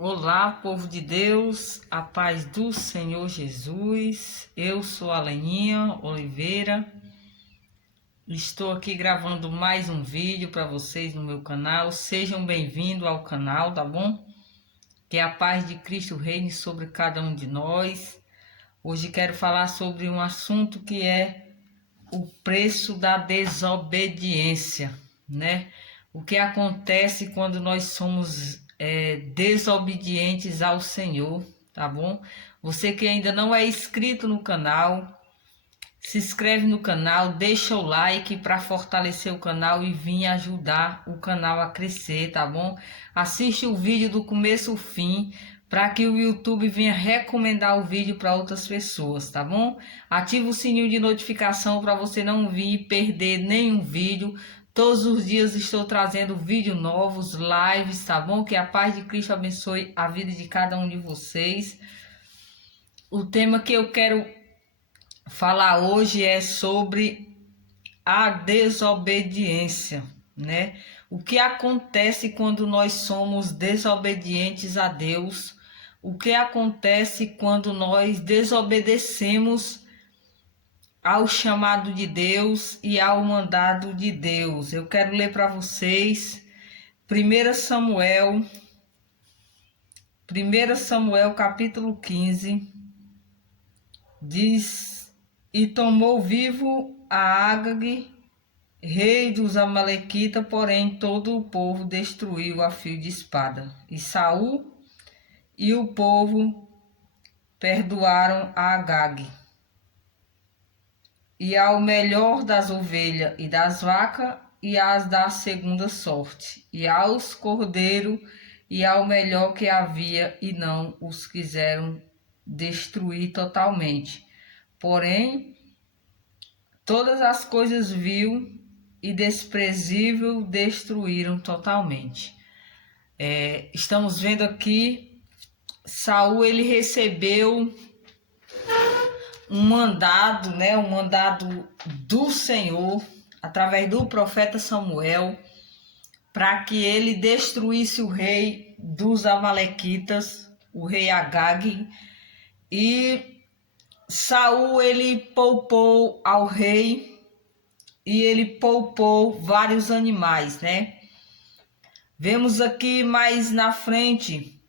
Olá, povo de Deus, a paz do Senhor Jesus. Eu sou a Leninha Oliveira. Estou aqui gravando mais um vídeo para vocês no meu canal. Sejam bem-vindos ao canal, tá bom? Que a paz de Cristo reine sobre cada um de nós. Hoje quero falar sobre um assunto que é o preço da desobediência, né? O que acontece quando nós somos desobedientes ao Senhor, tá bom? Você que ainda não é inscrito no canal, se inscreve no canal, deixa o like para fortalecer o canal e vir ajudar o canal a crescer, tá bom? Assiste o vídeo do começo ao fim, para que o YouTube venha recomendar o vídeo para outras pessoas, tá bom? Ativa o sininho de notificação para você não vir perder nenhum vídeo. Todos os dias estou trazendo vídeos novos, lives, tá bom? Que a paz de Cristo abençoe a vida de cada um de vocês. O tema que eu quero falar hoje é sobre a desobediência, né? O que acontece quando nós somos desobedientes a Deus? O que acontece quando nós desobedecemos ao chamado de Deus e ao mandado de Deus? Eu quero ler para vocês 1 Samuel capítulo 15, diz: E tomou vivo a Agag, rei dos amalequitas, porém todo o povo destruiu a fio de espada. E Saul e o povo perdoaram a Agag. E ao melhor das ovelhas e das vacas, e as da segunda sorte, e aos cordeiros, e ao melhor que havia, e não os quiseram destruir totalmente. Porém, todas as coisas vil e desprezível destruíram totalmente. Estamos vendo aqui, Saul ele recebeu um mandado, né? Um mandado do Senhor, através do profeta Samuel, para que ele destruísse o rei dos amalequitas, o rei Agag. E Saul ele poupou ao rei e ele poupou vários animais, né? Vemos aqui mais na frente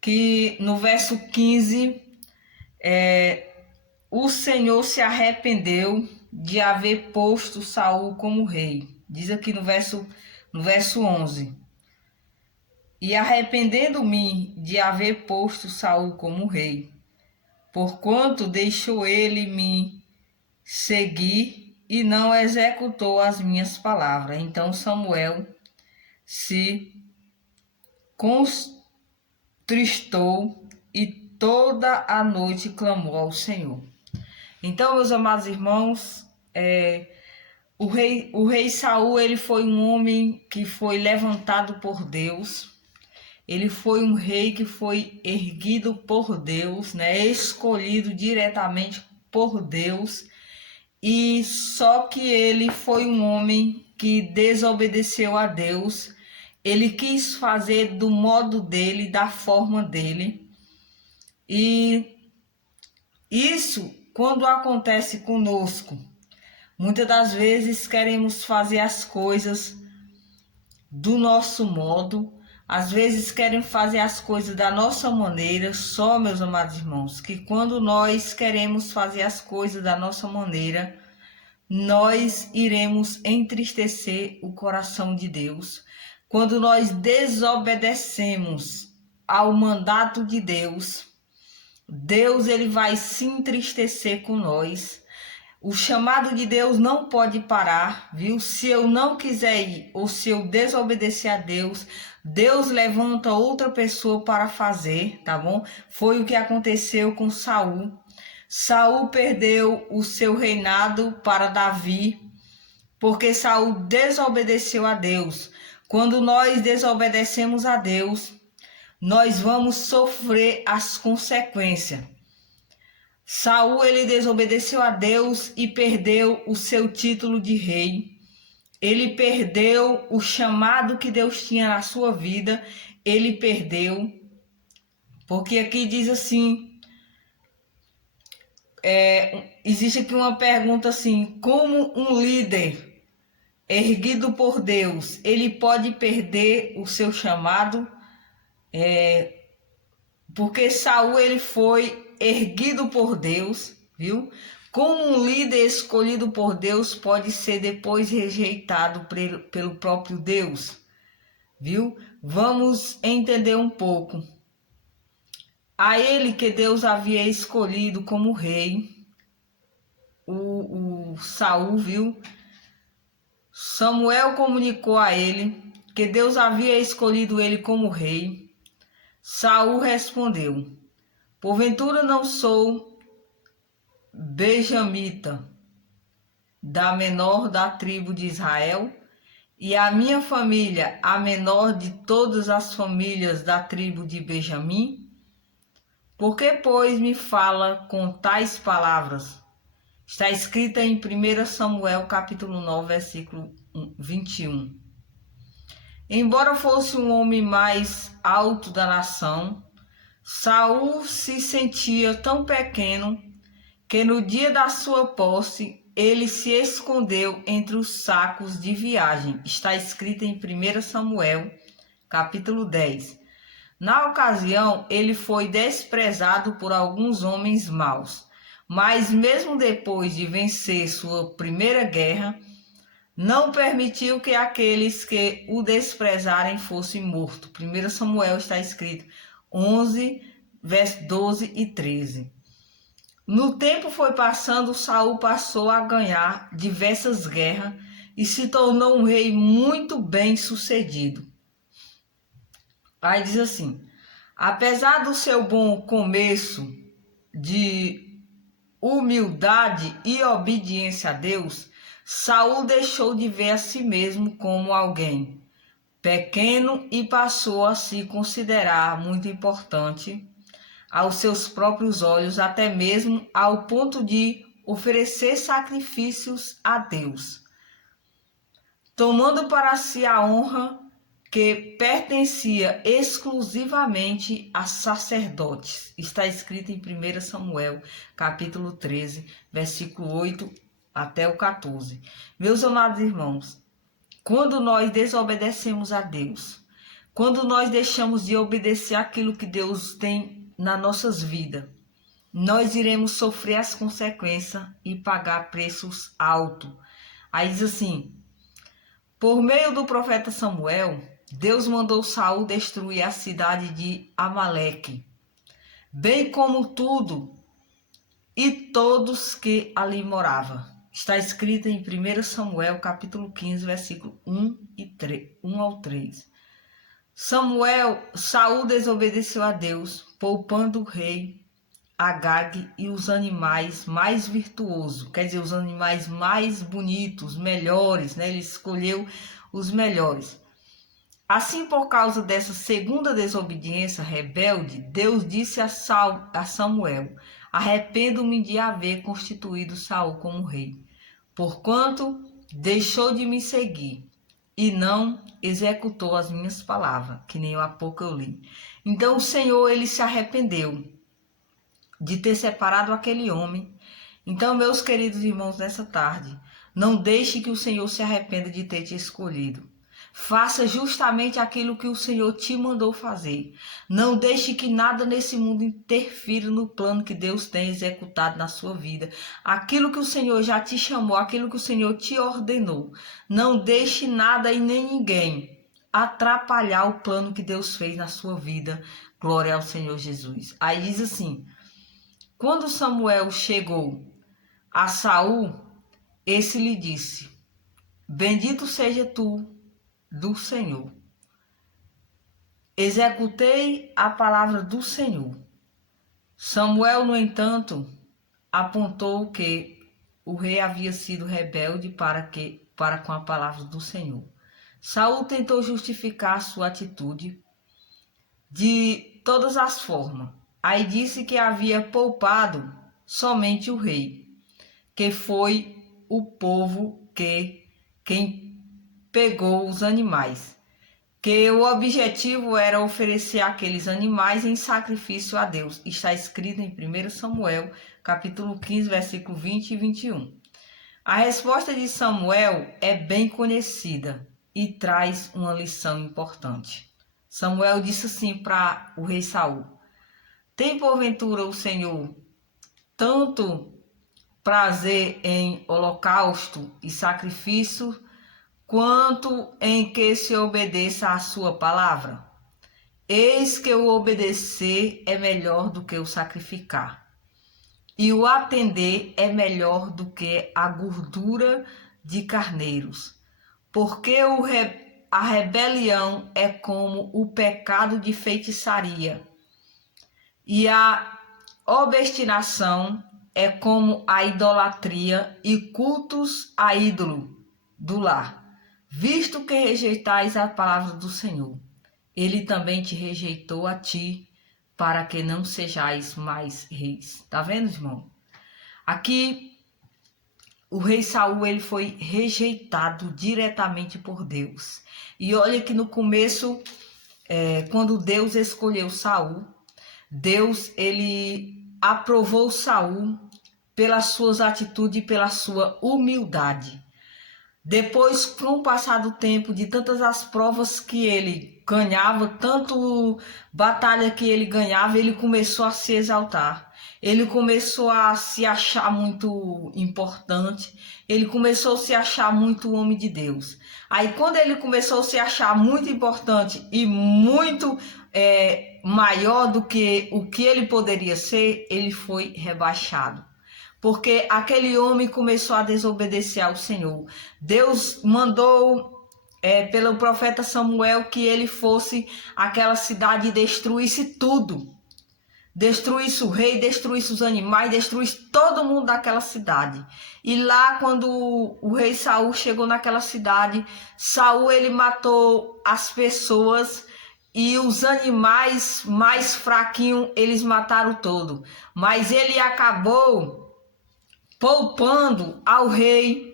que no verso 15 o Senhor se arrependeu de haver posto Saul como rei. Diz aqui no verso 11: E arrependendo-me de haver posto Saul como rei, porquanto deixou ele me seguir e não executou as minhas palavras. Então Samuel se contristou e toda a noite clamou ao Senhor. Então, meus amados irmãos, o rei Saul ele foi um homem que foi levantado por Deus. Ele foi um rei que foi erguido por Deus, né? Escolhido diretamente por Deus. E só que ele foi um homem que desobedeceu a Deus. Ele quis fazer do modo dele, da forma dele. E isso, quando acontece conosco, muitas das vezes queremos fazer as coisas do nosso modo. Às vezes querem fazer as coisas da nossa maneira. Só, meus amados irmãos, que quando nós queremos fazer as coisas da nossa maneira, nós iremos entristecer o coração de Deus. Quando nós desobedecemos ao mandato de Deus, Deus ele vai se entristecer com nós. O chamado de Deus não pode parar, viu? Se eu não quiser ir ou se eu desobedecer a Deus, Deus levanta outra pessoa para fazer, tá bom? Foi o que aconteceu com Saul. Saul perdeu o seu reinado para Davi, porque Saul desobedeceu a Deus. Quando nós desobedecemos a Deus, nós vamos sofrer as consequências. Saul ele desobedeceu a Deus e perdeu o seu título de rei. ele perdeu o chamado que Deus tinha na sua vida, ele perdeu, porque aqui diz assim, existe aqui uma pergunta assim, como um líder erguido por Deus, ele pode perder o seu chamado? Porque Saul ele foi erguido por Deus, viu? Como um líder escolhido por Deus pode ser depois rejeitado pelo próprio Deus, viu? Vamos entender um pouco. A ele que Deus havia escolhido como rei, o Saul, viu? Samuel comunicou a ele que Deus havia escolhido ele como rei. Saul respondeu: porventura não sou benjamita, da menor da tribo de Israel, e a minha família a menor de todas as famílias da tribo de Benjamim? Por que, pois, me fala com tais palavras? Está escrita em 1 Samuel capítulo 9, versículo 21. Embora fosse um homem mais alto da nação, Saul se sentia tão pequeno que no dia da sua posse ele se escondeu entre os sacos de viagem. Está escrito em 1 Samuel capítulo 10. Na ocasião, ele foi desprezado por alguns homens maus, mas mesmo depois de vencer sua primeira guerra, não permitiu que aqueles que o desprezarem fossem mortos. 1 Samuel está escrito 11, versos 12 e 13. No tempo foi passando, Saul passou a ganhar diversas guerras e se tornou um rei muito bem sucedido. Aí diz assim: apesar do seu bom começo de humildade e obediência a Deus, Saul deixou de ver a si mesmo como alguém pequeno e passou a se considerar muito importante aos seus próprios olhos, até mesmo ao ponto de oferecer sacrifícios a Deus, tomando para si a honra que pertencia exclusivamente a sacerdotes. Está escrito em 1 Samuel, capítulo 13, versículo 8 até o 14. Meus amados irmãos, quando nós desobedecemos a Deus, quando nós deixamos de obedecer aquilo que Deus tem nas nossas vidas, nós iremos sofrer as consequências e pagar preços altos. Aí diz assim: por meio do profeta Samuel, Deus mandou Saul destruir a cidade de Amaleque, bem como tudo e todos que ali moravam. Está escrito em 1 Samuel, capítulo 15, versículo 1 ao 3. Saul desobedeceu a Deus, poupando o rei Agag e os animais mais virtuosos, quer dizer, os animais mais bonitos, melhores, né? Ele escolheu os melhores. Assim, por causa dessa segunda desobediência rebelde, Deus disse a Samuel: arrependo-me de haver constituído Saul como rei, porquanto deixou de me seguir e não executou as minhas palavras, que nem há pouco eu li. Então o Senhor, ele se arrependeu de ter separado aquele homem. Então, meus queridos irmãos, nessa tarde, não deixe que o Senhor se arrependa de ter te escolhido. Faça justamente aquilo que o Senhor te mandou fazer. Não deixe que nada nesse mundo interfira no plano que Deus tem executado na sua vida. Aquilo que o Senhor já te chamou, aquilo que o Senhor te ordenou. Não deixe nada e nem ninguém atrapalhar o plano que Deus fez na sua vida. Glória ao Senhor Jesus. Aí diz assim: quando Samuel chegou a Saul, esse lhe disse: bendito seja tu do Senhor. Executei a palavra do Senhor. Samuel, no entanto, apontou que o rei havia sido rebelde para com a palavra do Senhor. Saul tentou justificar sua atitude de todas as formas. Aí disse que havia poupado somente o rei, que foi o povo quem pegou os animais, que o objetivo era oferecer aqueles animais em sacrifício a Deus. Está escrito em 1 Samuel, capítulo 15, versículo 20 e 21. A resposta de Samuel é bem conhecida e traz uma lição importante. Samuel disse assim para o rei Saul: tem porventura o Senhor tanto prazer em holocausto e sacrifício, quanto em que se obedeça à sua palavra? Eis que o obedecer é melhor do que o sacrificar, e o atender é melhor do que a gordura de carneiros, porque a rebelião é como o pecado de feitiçaria, e a obstinação é como a idolatria e cultos a ídolo do lar. Visto que rejeitais a palavra do Senhor, ele também te rejeitou a ti, para que não sejais mais reis. Tá vendo, irmão? Aqui o rei Saul, ele foi rejeitado diretamente por Deus. E olha que no começo, quando Deus escolheu Saul, Deus, ele aprovou Saul pelas suas atitudes e pela sua humildade. Depois, com o passar do tempo, de tantas as provas que ele ganhava, tanto batalha que ele ganhava, ele começou a se exaltar. Ele começou a se achar muito importante. Ele começou a se achar muito homem de Deus. Aí, quando ele começou a se achar muito importante e muito maior do que o que ele poderia ser, ele foi rebaixado. Porque aquele homem começou a desobedecer ao Senhor. Deus mandou pelo profeta Samuel que ele fosse àquela cidade e destruísse tudo. Destruísse o rei, destruísse os animais, destruísse todo mundo daquela cidade. E lá, quando o rei Saul chegou naquela cidade, Saul, ele matou as pessoas e os animais mais fraquinhos, eles mataram todo. Mas ele acabou poupando ao rei.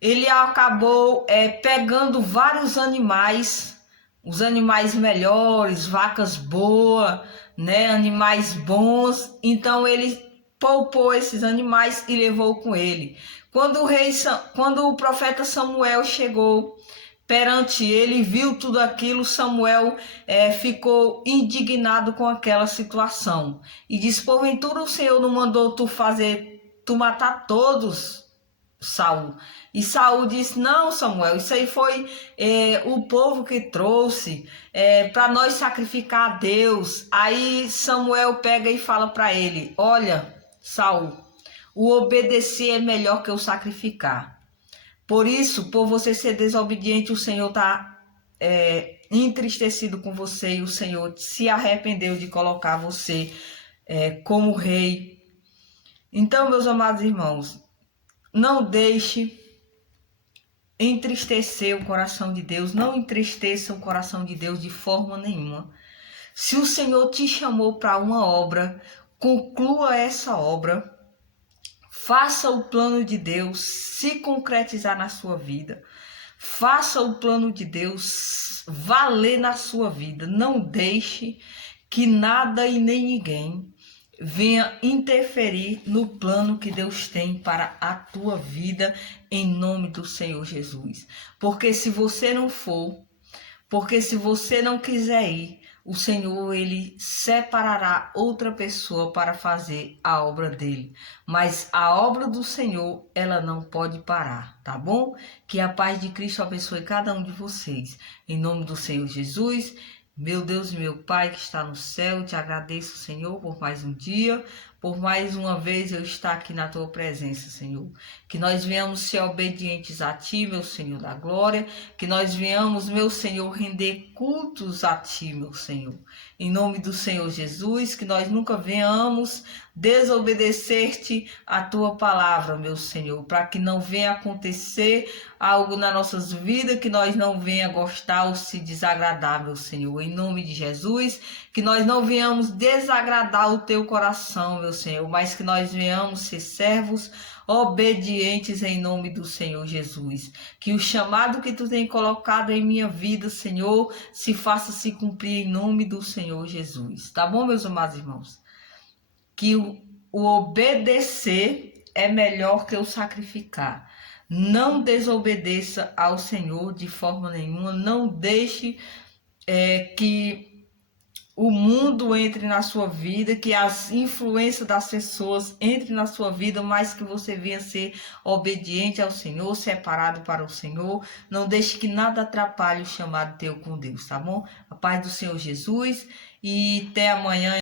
Ele acabou pegando vários animais, os animais melhores, vacas boas, né, animais bons. Então ele poupou esses animais e levou com ele. Quando o profeta Samuel chegou perante ele, viu tudo aquilo, Samuel ficou indignado com aquela situação e disse: porventura o Senhor não mandou tu matar todos, Saul? E Saul disse: não, Samuel, isso aí foi o povo que trouxe para nós sacrificar a Deus. Aí Samuel pega e fala para ele: olha, Saul, o obedecer é melhor que o sacrificar. Por isso, por você ser desobediente, o Senhor está entristecido com você, e o Senhor se arrependeu de colocar você como rei. Então, meus amados irmãos, não deixe entristecer o coração de Deus, não entristeça o coração de Deus de forma nenhuma. Se o Senhor te chamou para uma obra, conclua essa obra, faça o plano de Deus se concretizar na sua vida, faça o plano de Deus valer na sua vida. Não deixe que nada e nem ninguém venha interferir no plano que Deus tem para a tua vida, em nome do Senhor Jesus. Porque se você não for, porque se você não quiser ir, o Senhor, ele separará outra pessoa para fazer a obra dele. Mas a obra do Senhor, ela não pode parar, tá bom? Que a paz de Cristo abençoe cada um de vocês. Em nome do Senhor Jesus. Meu Deus e meu Pai que está no céu, eu te agradeço, Senhor, por mais um dia, por mais uma vez eu estar aqui na tua presença, Senhor. Que nós venhamos ser obedientes a ti, meu Senhor da glória. Que nós venhamos, meu Senhor, render cultos a ti, meu Senhor. Em nome do Senhor Jesus, que nós nunca venhamos desobedecer-te a tua palavra, meu Senhor. Para que não venha acontecer algo nas nossas vidas que nós não venha gostar ou se desagradar, meu Senhor. Em nome de Jesus, que nós não venhamos desagradar o teu coração, meu meu Senhor, mas que nós venhamos ser servos obedientes em nome do Senhor Jesus. Que o chamado que tu tem colocado em minha vida, Senhor, se faça se cumprir em nome do Senhor Jesus. Tá bom, meus amados irmãos? Que o obedecer é melhor que o sacrificar. Não desobedeça ao Senhor de forma nenhuma. Não deixe que o mundo entre na sua vida, que as influências das pessoas entrem na sua vida, mas que você venha ser obediente ao Senhor, separado para o Senhor. Não deixe que nada atrapalhe o chamado teu com Deus, tá bom? A paz do Senhor Jesus e até amanhã.